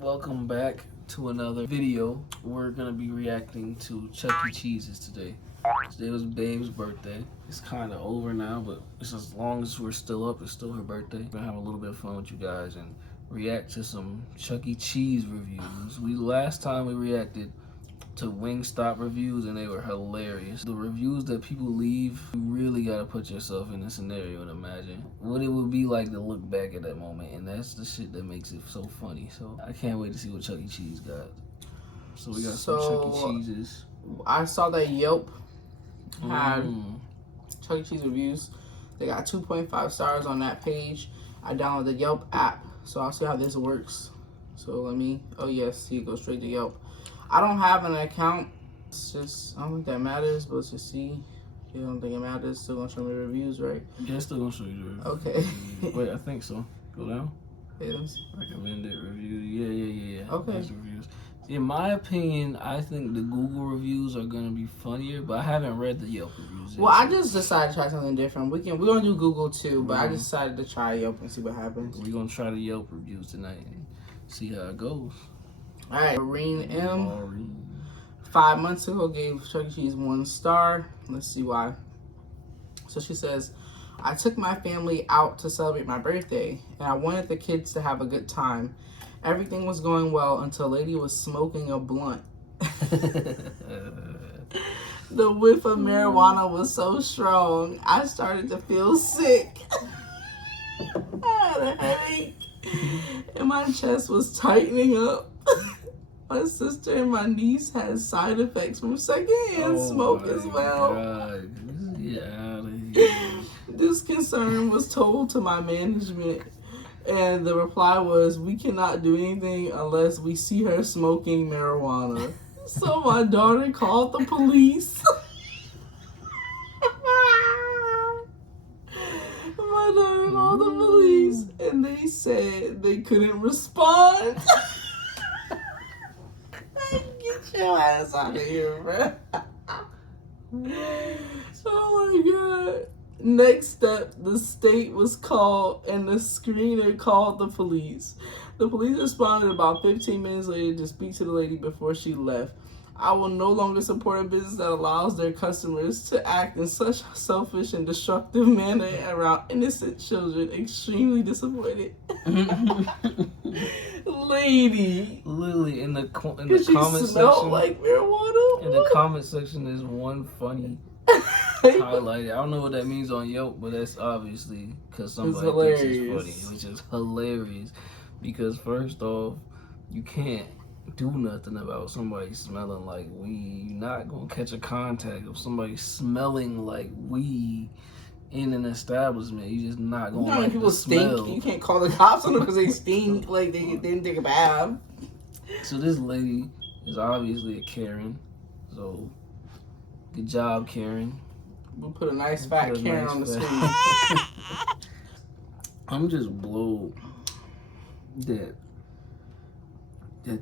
Welcome back to another video. We're gonna be reacting to Chuck E. Cheese's today. Today was Babe's birthday. It's kind of over now, but it's as long as we're still up, it's still her birthday. We're gonna have a little bit of fun with you guys and react to some Chuck E. Cheese reviews. Last time we reacted to Wingstop reviews and they were hilarious. The reviews that people leave, you really gotta put yourself in a scenario and imagine what it would be like to look back at that moment, and that's the shit that makes it so funny. So I can't wait to see what Chuck E. Cheese got. So we got some Chuck E. Cheese's. I saw that Yelp had Chuck E. Cheese reviews. They got 2.5 stars on that page. I downloaded the Yelp app, so I'll see how this works. So oh yes, you go straight to Yelp. I don't have an account. It's just, I don't think that matters, but let's just see. You don't think it matters? Still gonna show me reviews, right? Yeah, it's still gonna show you the reviews. Okay. Wait, I think so. Go down. Yes. Recommended review. Yeah. Okay. Nice reviews. In my opinion, I think the Google reviews are gonna be funnier, but I haven't read the Yelp reviews yet. Well, I just decided to try something different. We're gonna do Google too, but I just decided to try Yelp and see what happens. We're gonna try the Yelp reviews tonight and see how it goes. All right, Maureen M. 5 months ago gave Chuck E. Cheese 1 star. Let's see why. So she says, I took my family out to celebrate my birthday, and I wanted the kids to have a good time. Everything was going well until a lady was smoking a blunt. The whiff of marijuana was so strong, I started to feel sick. I had a headache, and my chest was tightening up. My sister and my niece had side effects from secondhand smoke as well. God. Get out of here. This concern was told to my management, and the reply was, we cannot do anything unless we see her smoking marijuana. So my daughter called the police. My daughter called the police, and they said they couldn't respond. Get your ass out of here, bro. Oh my God. Next step, the state was called and the screener called the police. The police responded about 15 minutes later to speak to the lady before she left. I will no longer support a business that allows their customers to act in such selfish and destructive manner around innocent children. Extremely disappointed. Lady. Literally, in the comment section, like marijuana. In the comment section, there's one funny highlighted. I don't know what that means on Yelp, but that's obviously because somebody thinks it's funny, which is hilarious. Because first off, you can't do nothing about somebody smelling like weed. You're not gonna catch a contact of somebody smelling like weed in an establishment. You just not gonna like people stink. Smell. You can't call the cops on them because they stink, like they didn't take a bath. So this lady is obviously a Karen. So good job, Karen. We'll put a nice fat Karen on the screen. I'm just blown that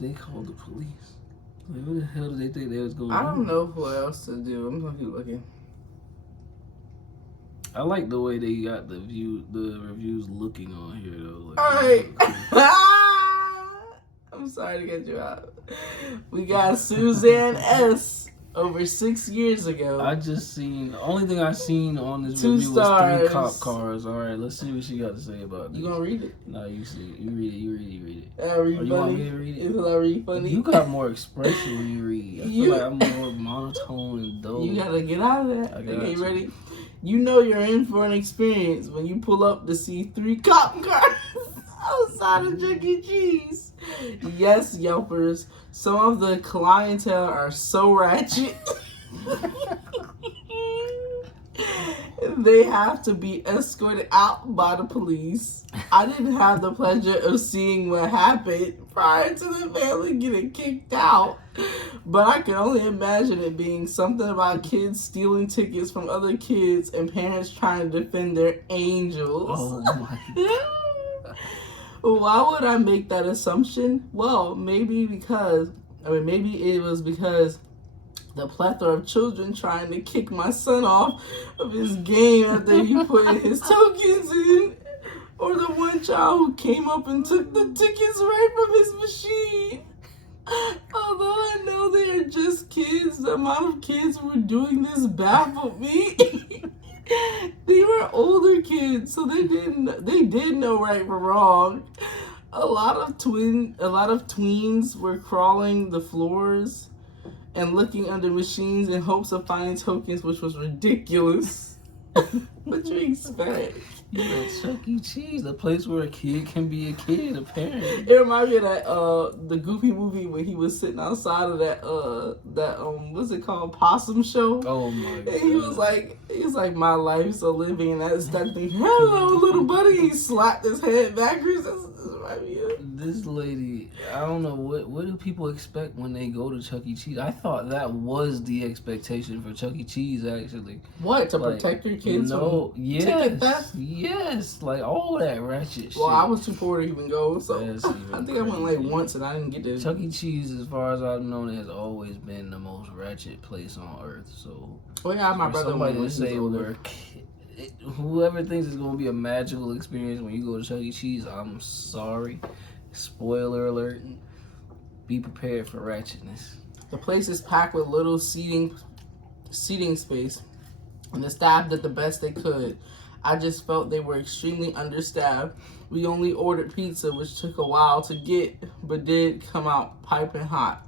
they called the police. Like, what the hell did they think they was going to do? I don't know what else to do. I'm gonna keep looking. I like the way they got the reviews looking on here though. Like, all right. I'm sorry to get you out. We got Suzanne S. Over 6 years ago. The only thing I seen on this 2 review stars. was 3 cop cars. All right, let's see what she got to say about this. You gonna read it? No, you see it. You read it. You want me to read it? Is I read funny? You got more expression when you read. I feel like I'm more monotone and dull. You gotta get out of that. Okay, ready? You know you're in for an experience when you pull up to see 3 cop cars outside of Chuck E. Cheese. Yes, Yelpers, some of the clientele are so ratchet. They have to be escorted out by the police. I didn't have the pleasure of seeing what happened prior to the family getting kicked out, but I can only imagine it being something about kids stealing tickets from other kids and parents trying to defend their angels. Oh my God. Why would I make that assumption? Well, maybe it was because the plethora of children trying to kick my son off of his game after he put his tokens in. Or the one child who came up and took the tickets right from his machine. amount of kids who were doing this baffled me. They were older kids, so they did know right from wrong. A lot of tweens were crawling the floors and looking under machines in hopes of finding tokens, which was ridiculous. What you expect? You know, Chuck E. Cheese, the place where a kid can be a kid, apparently. It reminded me of that the Goofy movie when he was sitting outside of that what's it called, Possum Show. Oh my god. And he was like, my life's a living, and that's that thing. Hello, little buddy. He slapped his head backwards. That's reminded me of. This lady, I don't know what do people expect when they go to Chuck E. Cheese. I thought that was the expectation for Chuck E. Cheese, actually. What, to protect your kids? No, ticket theft? Yes, like all that ratchet shit. Well, I was too poor to even go, so I think I went like crazy. once and I didn't get to. Chuck E. Cheese, as far as I've known, has always been the most ratchet place on earth. So, well, yeah, my brother somebody went to say whoever thinks it's gonna be a magical experience when you go to Chuck E. Cheese, I'm sorry. Spoiler alert. Be prepared for ratchetness. The place is packed with little seating space, and the staff did the best they could. I just felt they were extremely understaffed. We only ordered pizza, which took a while to get, but did come out piping hot.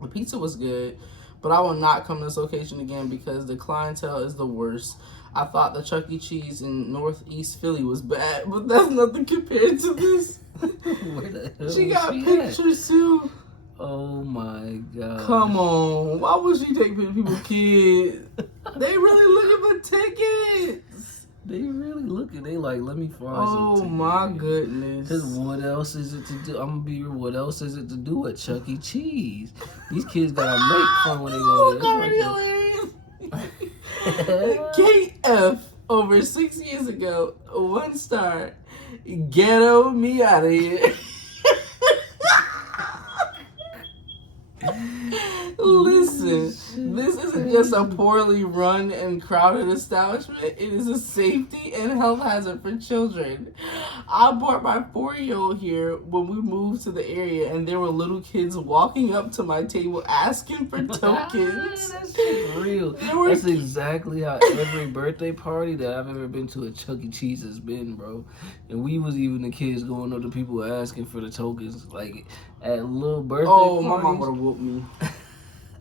The pizza was good, but I will not come to this location again because the clientele is the worst. I thought the Chuck E. Cheese in Northeast Philly was bad, but that's nothing compared to this. Where the hell She was got she pictures too. Oh my god. Come on. Why would she take people's kids? They really looking for tickets. They really looking. They like, let me find some Oh tickets. my goodness. Because what else is it to do? I'm gonna be real. What else is it to do at Chuck E. Cheese? These kids gotta make fun when they go there. Already hilarious. Kate F. over 6 years ago, 1 star. Ghetto me out of here. Listen, this isn't just a poorly run and crowded establishment. It is a safety and health hazard for children. I brought my 4-year-old here when we moved to the area, and there were little kids walking up to my table asking for tokens. That's real. That's exactly how every birthday party that I've ever been to at Chuck E. Cheese has been, bro. And we was even the kids going up to people asking for the tokens, like at little birthday parties. My mom would have whooped me.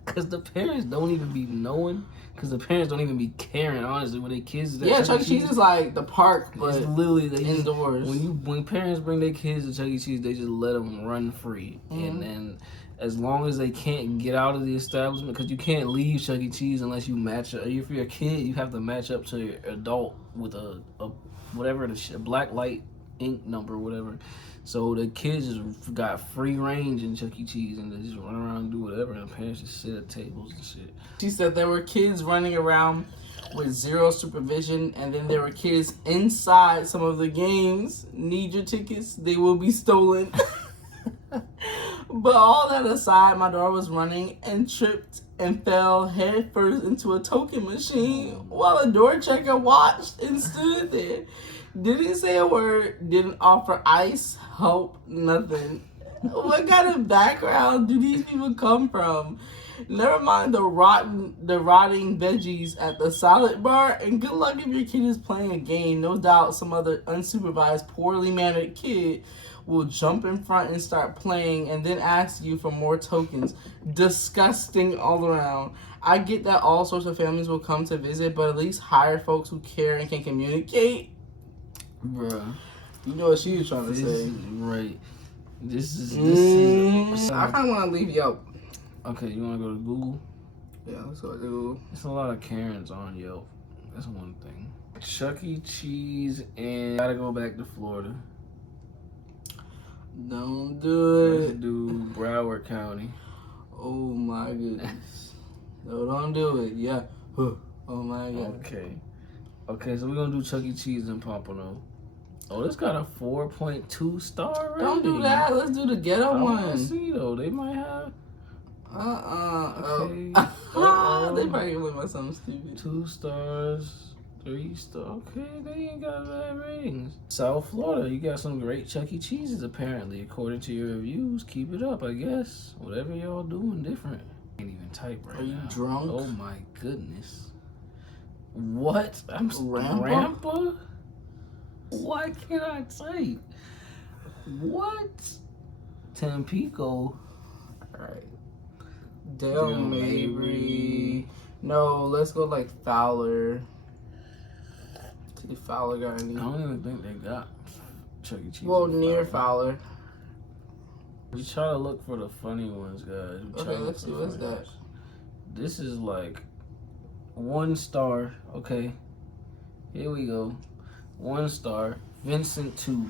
Because the parents don't even be knowing. Because the parents don't even be caring, honestly, when their kids. Yeah, Chuck E. Cheese is like the park, but it's literally they indoors. When parents bring their kids to Chuck E. Cheese, they just let them run free, and then as long as they can't get out of the establishment, because you can't leave Chuck E. Cheese unless you match. If you're a kid, you have to match up to your adult with a whatever a black light ink number, whatever. So the kids just got free range in Chuck E. Cheese, and they just run around and do whatever, and the parents just sit at tables and shit. She said there were kids running around with zero supervision, and then there were kids inside some of the games. Need your tickets, they will be stolen. But all that aside, my daughter was running and tripped and fell headfirst into a token machine while a door checker watched and stood there. Didn't say a word, didn't offer ice, help, nothing. What kind of background do these people come from? Never mind the rotting veggies at the salad bar, and good luck if your kid is playing a game. No doubt some other unsupervised, poorly mannered kid will jump in front and start playing and then ask you for more tokens. Disgusting all around. I get that all sorts of families will come to visit, but at least hire folks who care and can communicate. Bruh. You know what she was trying to say. Right. This is I kind of want to leave Yelp. Okay, you want to go to Google? Yeah, let's go to Google. There's a lot of Karens on Yelp. That's one thing. Chuck E. Cheese, and gotta go back to Florida. Don't do Let's it. do Broward County. Oh my goodness. No, don't do it. Yeah. Oh my god. Okay, so we're gonna do Chuck E. Cheese in Pompano. Oh, this got a 4.2 star rating. Don't do that. Let's do the ghetto I one. wanna see though. They might have. Okay. They probably went by something stupid. 2 stars, 3 stars. Okay, they ain't got bad ratings. South Florida, you got some great Chuck E. Cheeses apparently, according to your reviews. Keep it up, I guess. Whatever y'all doing different. can't even type right now. Are you drunk? Oh my goodness. What? I'm Grandpa? Why can't I type? What? Tampico. Alright. Dale Mabry. No, let's go like Fowler. See if Fowler got any. I don't even think they got Chuck E. Cheese. Well, near Fowler. We try to look for the funny ones, guys. Okay, let's see. What's that? This is like 1 star. Okay, here we go. 1 star. Vincent 2.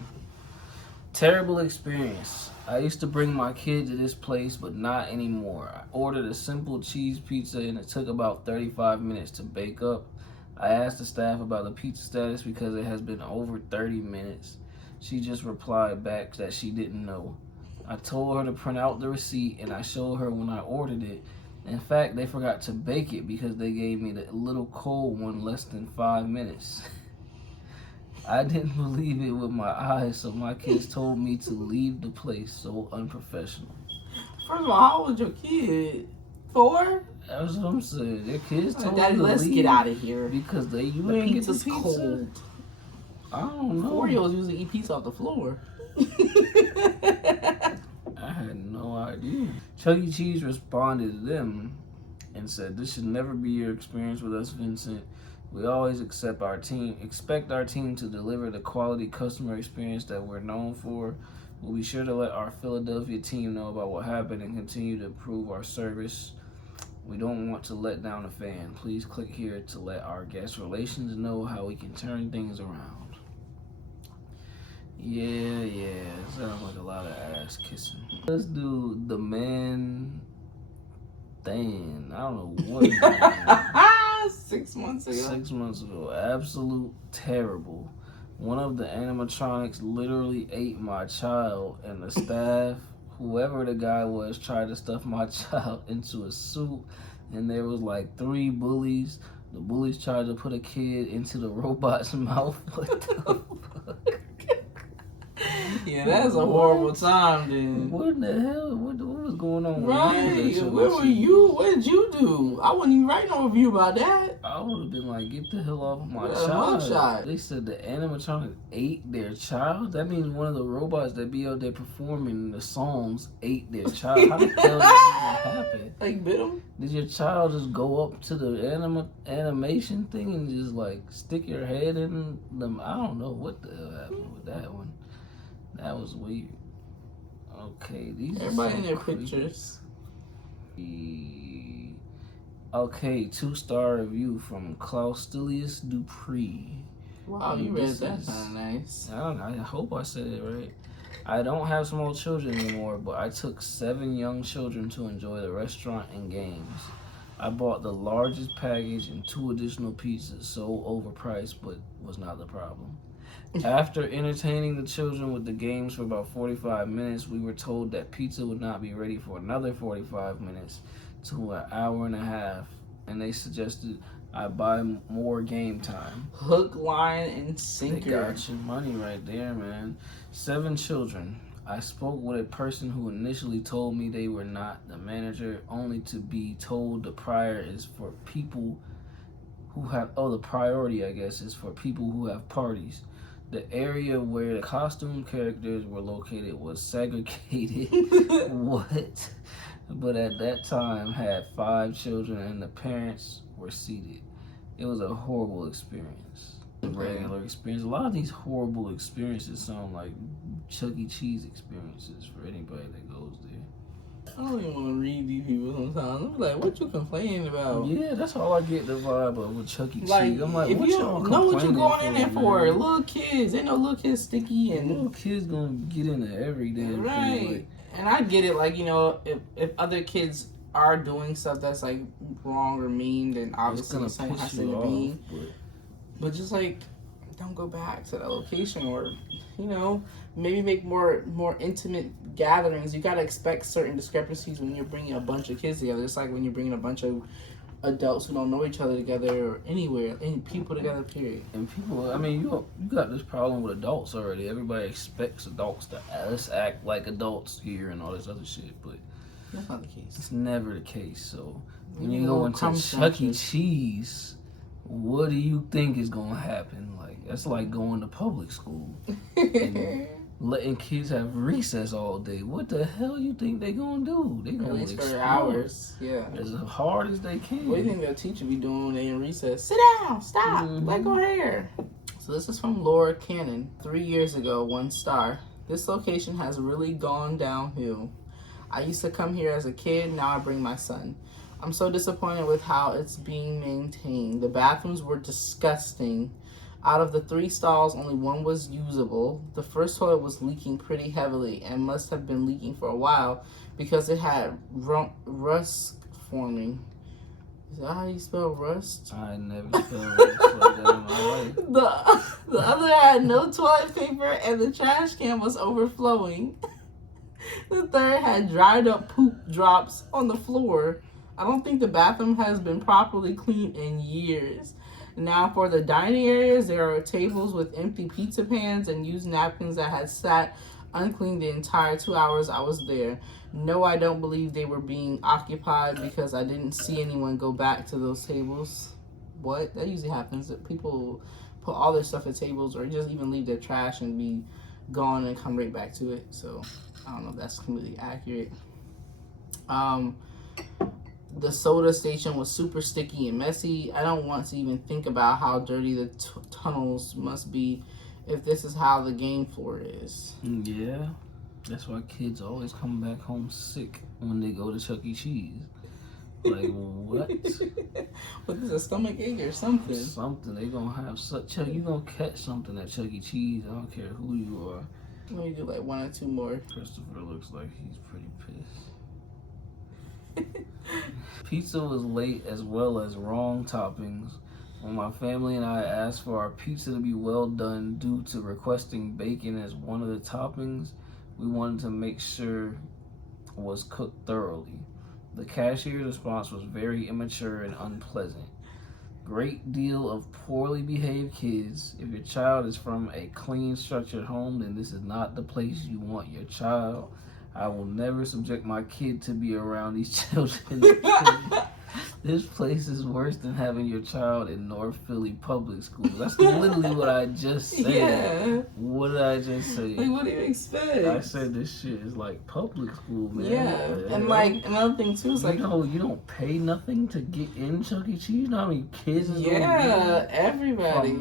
Terrible experience. I used to bring my kid to this place, but not anymore. I ordered a simple cheese pizza and it took about 35 minutes to bake up. I asked the staff about the pizza status because it has been over 30 minutes. She just replied back that she didn't know. I told her to print out the receipt and I showed her when I ordered it. In fact, they forgot to bake it because they gave me the little cold one less than 5 minutes. I didn't believe it with my eyes, so my kids told me to leave the place. So unprofessional. First of all, how old was your kid? 4? That's what I'm saying. Their kids told Daddy, me to let's leave get out of here. because you The ain't get the pizza's pizza. cold. I don't know. 4-year-olds usually eat pizza off the floor. I had no idea. Chuck E. Cheese responded to them and said, "This should never be your experience with us, Vincent. We always expect our team to deliver the quality customer experience that we're known for. We'll be sure to let our Philadelphia team know about what happened and continue to improve our service. We don't want to let down a fan. Please click here to let our guest relations know how we can turn things around." Yeah. Sounds like a lot of ass kissing. Let's do the man thing. I don't know what. 6 months ago. 6 months ago. Absolute terrible. One of the animatronics literally ate my child, and the staff, whoever the guy was, tried to stuff my child into a suit, and there was like 3 bullies. The bullies tried to put a kid into the robot's mouth. What the fuck? Yeah, that's a horrible time, then. What the hell? What was going on? Right. Where were you? What did you do? I wouldn't even write no review about that. I would have been like, get the hell off of my Yeah, child. mugshot. They said the animatronic ate their child. That means one of the robots that be out there performing the songs ate their child. How the hell did that even happen? Like, bit him? Did your child just go up to the animation thing and just like stick your head in them? I don't know what the hell happened with that one. That was weird. Okay, these Everybody are in their creepy. pictures. Okay, 2-star review from Claustilius Dupree. Wow, you read that kind of nice. I hope I said it right. I don't have small children anymore, but I took 7 young children to enjoy the restaurant and games. I bought the largest package and 2 additional pizzas, so overpriced, but was not the problem. After entertaining the children with the games for about 45 minutes, we were told that pizza would not be ready for another 45 minutes to an hour and a half, and they suggested I buy more game time. Hook, line, and They sinker. got your money right there, man. 7 children. I spoke with a person who initially told me they were not the manager, only to be told the priority, I guess, is for people who have parties. The area where the costume characters were located was segregated. What? But at that time had 5 children and the parents were seated. It was a horrible experience. A regular experience. A lot of these horrible experiences sound like Chuck E. Cheese experiences for anybody that goes there. I don't even want to read these people sometimes. I'm like, what you complaining about? Yeah, that's all I get the vibe of with Chuck E. Cheese. Like, I'm like, if what you y'all don't know what you're complaining going in there for, man? little kids, ain't no little kids sticky and Little kids gonna get into every damn right. thing. Like, And I get it, like, you know, if other kids are doing stuff that's like wrong or mean, then it's obviously gonna someone has piss to you off. be. But But just like, don't go back to that location, or you know, maybe make more intimate gatherings. You gotta expect certain discrepancies when you're bringing a bunch of kids together. It's like when you're bringing a bunch of adults who don't know each other together, or anywhere, any people together. Period. and people, I mean, you got this problem with adults already. Everybody expects adults to let's act like adults here and all this other shit. But That's not the case. It's never the case. So when You you go little into crumb Chuck E. snatchers. Cheese, what do you think is gonna happen? Like that's like going to public school and letting kids have recess all day. What the hell you think they gonna do? They At gonna least for explore hours. Yeah. as hard as they can. What do you think their teacher be doing when they in recess? Sit down, stop, let go here. So this is from Laura Cannon. 3 years ago, 1 star. This location has really gone downhill. I used to come here as a kid, now I bring my son. I'm so disappointed with how it's being maintained. The bathrooms were disgusting. Out of the 3 stalls, only 1 was usable. The first toilet was leaking pretty heavily and must have been leaking for a while because it had rust forming. Is that how you spell rust? I never felt like that in my life. The other had no toilet paper and the trash can was overflowing. The third had dried up poop drops on the floor. I don't think the bathroom has been properly cleaned in years. Now for the dining areas, there are tables with empty pizza pans and used napkins that had sat uncleaned the entire 2 hours I was there. No, I don't believe they were being occupied because I didn't see anyone go back to those tables. What? That usually happens. That people put all their stuff at tables or just even leave their trash and be gone and come right back to it. So I don't know if that's completely accurate. The soda station was super sticky and messy. I don't want to even think about how dirty the tunnels must be if this is how the game floor is. Yeah, that's why kids always come back home sick when they go to Chuck E. Cheese. Like, what? What is a stomach ache or something? Something. They gonna have such. You gonna catch something at Chuck E. Cheese. I don't care who you are. Let me do like 1 or 2 more. Christopher looks like he's pretty pissed. Pizza was late as well as wrong toppings. When my family and I asked for our pizza to be well done due to requesting bacon as one of the toppings, we wanted to make sure it was cooked thoroughly. The cashier's response was very immature and unpleasant. Great deal of poorly behaved kids. If your child is from a clean, structured home, then this is not the place you want your child. I will never subject my kid to be around these children. This place is worse than having your child in North Philly public schools. That's literally what I just said. Yeah. What did I just say? Like, what do you expect? I said this shit is like public school, man. Yeah. And like another thing too is like, you don't pay nothing to get in Chuck E. Cheese. You know how many kids is yeah, everybody,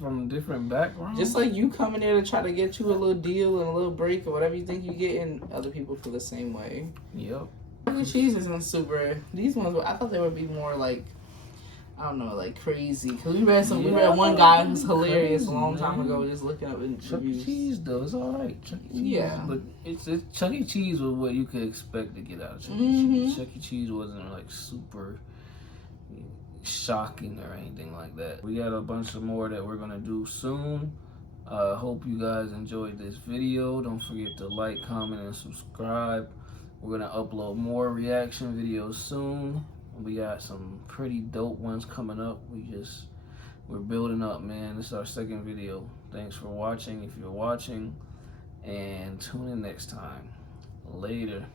from different backgrounds. Just like you coming there to try to get you a little deal and a little break or whatever you think you get, and other people feel the same way. Yep. Chuck E. Cheese isn't super. These ones, I thought they would be more like, I don't know, like crazy. Because we read one guy who's hilarious crazy, a long time man. ago, just looking up in Chuck E. reviews. Cheese though, it's alright. Chuck E. Cheese, Yeah. but it's Chuck E. Cheese was what you could expect to get out of Chuck E. Cheese. Chuck E. Cheese wasn't like super shocking or anything like that. We got a bunch of more that we're gonna do soon. Hope you guys enjoyed this video. Don't forget to like, comment, and subscribe. We're gonna upload more reaction videos soon. We got some pretty dope ones coming up. We're building up, man. This is our 2nd video. Thanks for watching if you're watching, and tune in next time. Later.